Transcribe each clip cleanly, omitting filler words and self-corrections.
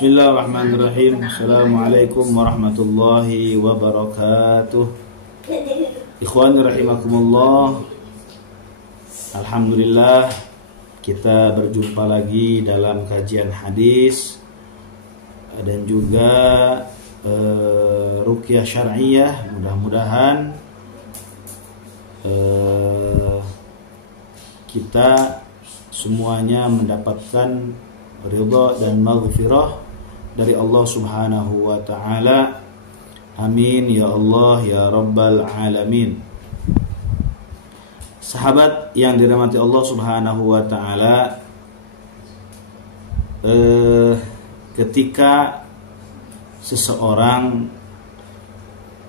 Bismillahirrahmanirrahim. Assalamualaikum warahmatullahi wabarakatuh. Ikhwani rahimakumullah. Alhamdulillah, kita berjumpa lagi dalam kajian hadis dan juga ruqyah syar'iyah. Mudah-mudahan kita semuanya mendapatkan ridha dan maghfirah dari Allah Subhanahu wa ta'ala. Amin ya Allah ya Rabbal alamin. Sahabat yang dirahmati Allah Subhanahu wa ta'ala, ketika seseorang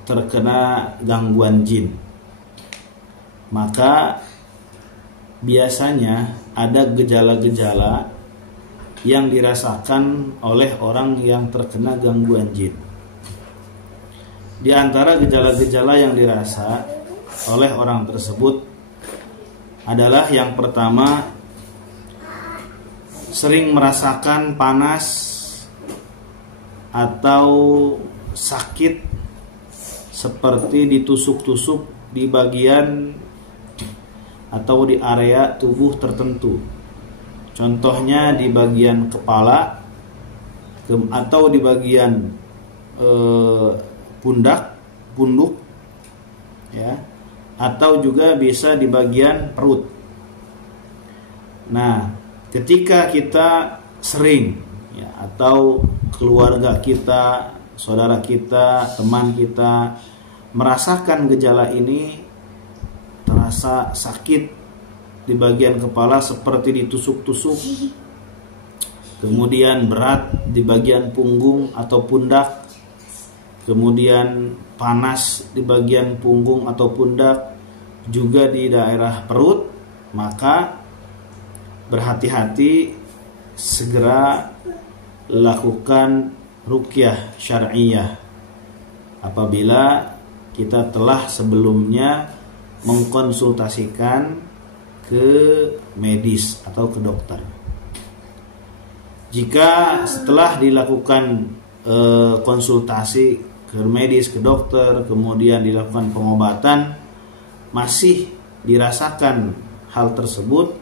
terkena gangguan jin, maka biasanya ada gejala-gejala yang dirasakan oleh orang yang terkena gangguan jin. Di antara gejala-gejala yang dirasa oleh orang tersebut adalah yang pertama, sering merasakan panas atau sakit seperti ditusuk-tusuk di bagian atau di area tubuh tertentu. Contohnya di bagian kepala atau di bagian punduk, ya, atau juga bisa di bagian perut. Nah, ketika kita sering, ya, atau keluarga kita, saudara kita, teman kita merasakan gejala ini, terasa sakit di bagian kepala seperti ditusuk-tusuk, kemudian berat di bagian punggung atau pundak, kemudian panas di bagian punggung atau pundak, juga di daerah perut, maka berhati-hati, segera lakukan ruqyah syar'iyah apabila kita telah sebelumnya mengkonsultasikan ke medis atau ke dokter. Jika setelah dilakukan konsultasi ke medis, ke dokter, kemudian dilakukan pengobatan, masih dirasakan hal tersebut,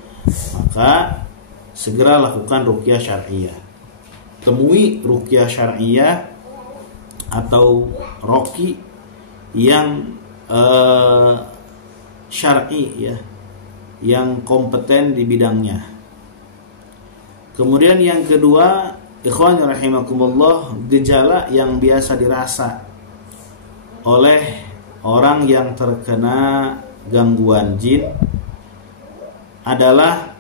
maka segera lakukan ruqyah syar'iyah. Temui ruqyah syar'iyah atau roqi yang syar'i, ya, yang kompeten di bidangnya. Kemudian yang kedua, ikhwan rahimakumullah, gejala yang biasa dirasa oleh orang yang terkena gangguan jin adalah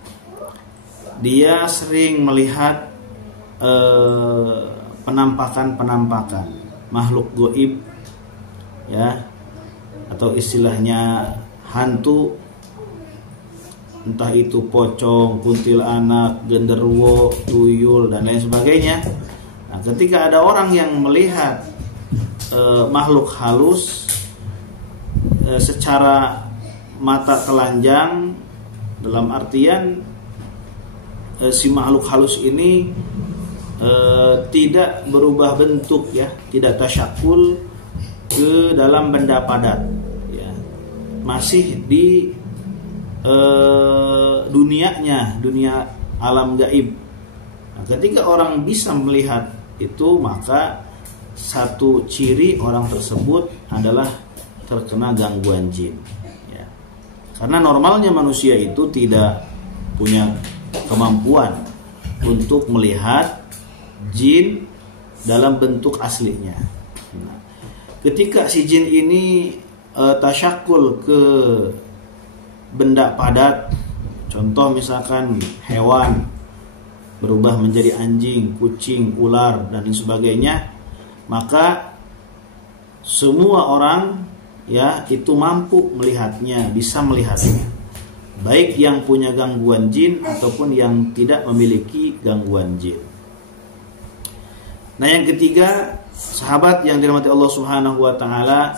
dia sering melihat penampakan-penampakan makhluk gaib, ya, atau istilahnya hantu, entah itu pocong, kuntilanak, genderuwo, tuyul, dan lain sebagainya. Nah, ketika ada orang yang melihat makhluk halus secara mata telanjang, dalam artian si makhluk halus ini tidak berubah bentuk, ya, tidak tasyakul ke dalam benda padat, ya, masih di dunianya, dunia alam gaib. Nah, ketika orang bisa melihat itu, maka satu ciri orang tersebut adalah terkena gangguan jin, ya. Karena normalnya manusia itu tidak punya kemampuan untuk melihat jin dalam bentuk aslinya. Nah, ketika si jin ini tasyakul ke benda padat, contoh misalkan hewan berubah menjadi anjing, kucing, ular, dan sebagainya, maka semua orang, ya, itu mampu melihatnya, bisa melihatnya, baik yang punya gangguan jin ataupun yang tidak memiliki gangguan jin. Nah, yang ketiga, sahabat yang dirahmati Allah Subhanahu wa ta'ala,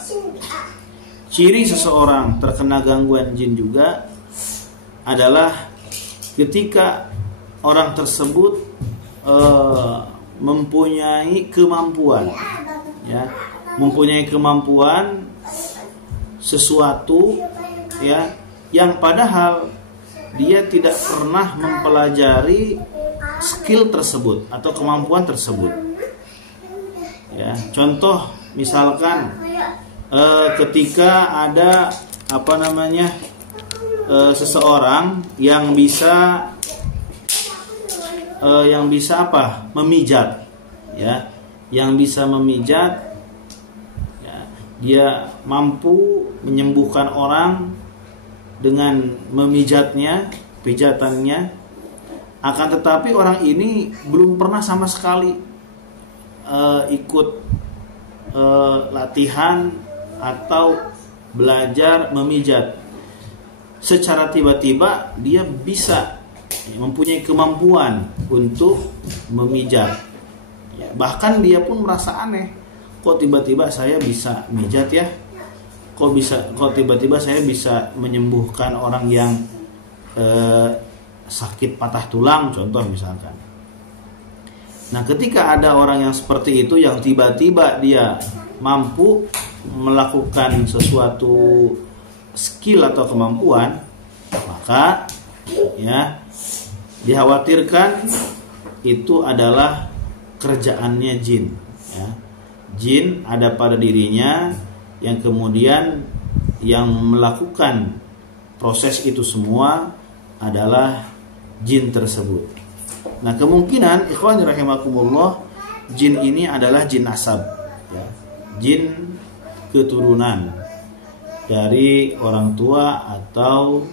ciri seseorang terkena gangguan jin juga adalah ketika orang tersebut mempunyai kemampuan, ya, mempunyai kemampuan sesuatu, ya, yang padahal dia tidak pernah mempelajari skill tersebut atau kemampuan tersebut. Ya, contoh misalkan ketika ada seseorang yang bisa memijat, ya, yang bisa memijat, ya, dia mampu menyembuhkan orang dengan memijatnya, pijatannya. Akan tetapi orang ini belum pernah sama sekali ikut latihan atau belajar memijat. Secara tiba-tiba dia bisa mempunyai kemampuan untuk memijat. Bahkan dia pun merasa aneh, kok tiba-tiba saya bisa mijat ya? Kok tiba-tiba saya bisa menyembuhkan orang yang sakit patah tulang, contoh misalkan. Nah, ketika ada orang yang seperti itu, yang tiba-tiba dia mampu melakukan sesuatu skill atau kemampuan, maka ya dikhawatirkan itu adalah kerjaannya jin, ya. Jin ada pada dirinya, yang kemudian yang melakukan proses itu semua adalah jin tersebut. Nah, kemungkinan ikhwan rahimakumullah, jin ini adalah jin nasab, ya, jin keturunan dari orang tua atau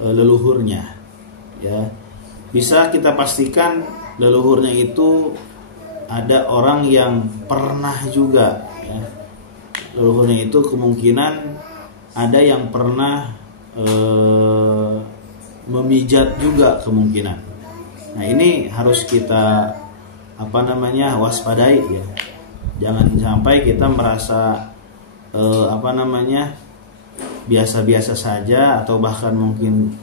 leluhurnya, ya. Bisa kita pastikan leluhurnya itu ada orang yang pernah juga, ya. Leluhurnya itu kemungkinan ada yang pernah memijat juga kemungkinan. Nah, ini harus kita waspadai, ya. Jangan sampai kita merasa biasa-biasa saja atau bahkan mungkin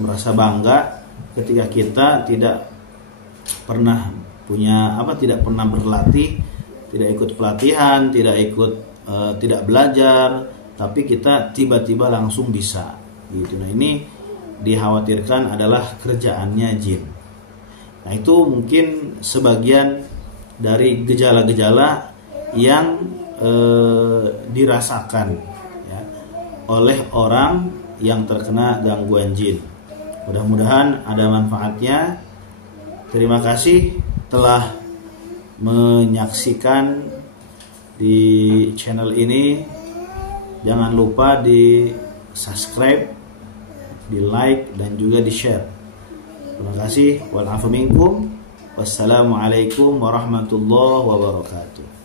merasa bangga ketika kita tidak pernah berlatih, tidak ikut pelatihan, tidak belajar, tapi kita tiba-tiba langsung bisa gitu. Nah, ini dikhawatirkan adalah kerjaannya jin. Nah, itu mungkin sebagian dari gejala-gejala yang dirasakan, ya, oleh orang yang terkena gangguan jin. Mudah-mudahan ada manfaatnya. Terima kasih telah menyaksikan di channel ini. Jangan lupa di subscribe, di like, dan juga di share. Terima kasih. Wal afu minkum. Wassalamualaikum warahmatullahi wabarakatuh.